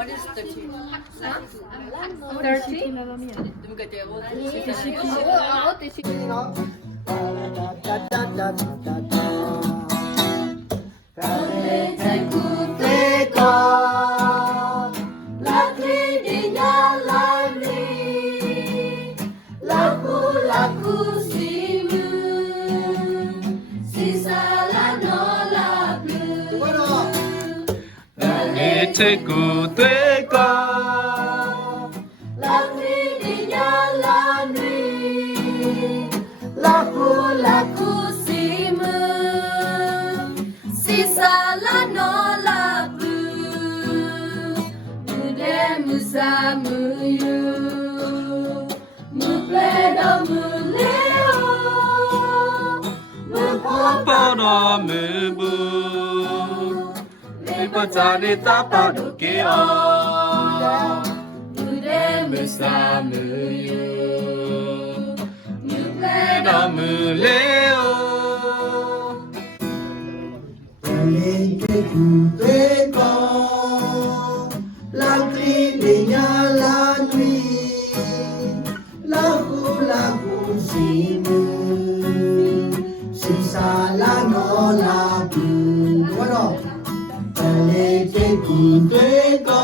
What is 13? 30? Teku teka Laku dinyala nui Laku simu Sisa lano laku Mude musamu yu Mupledo muleo Pada mebu Ipatani tapadukio Mude musamu yu Mupledo Namuleo Talente kuteko Lakri dinyala nui Lagu simu Sisa lano lagu Bueno Talente kuteko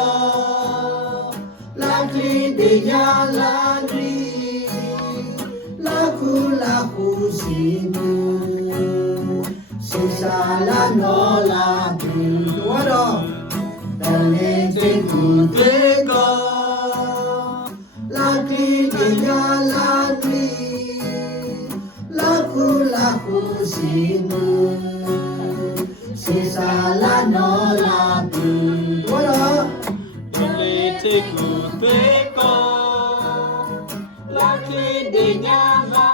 Lakri dinyala nui Lagu simu Sisala no la bueno Talente kutego La kriya la kri Laku simu Sisala no la bueno Teku teka Laki dinyala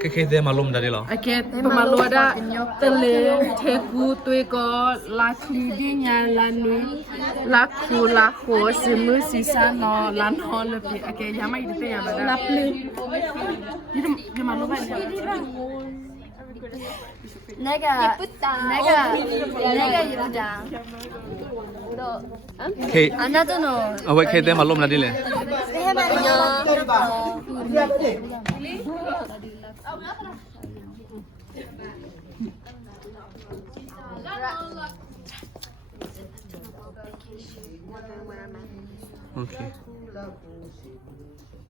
Cái thế mà lùm ra đi lò. Oke, pemaluada tele teku tuiko lakli dinya lanui laku simu sisa no lanho lebih. Oke, yama itu ya bada. Lakli. Itu gimana lupa ya? 내가 예쁘다. 너 Cái 안 하잖아. vậy cái thế mà lùm ra đi lên. Okay.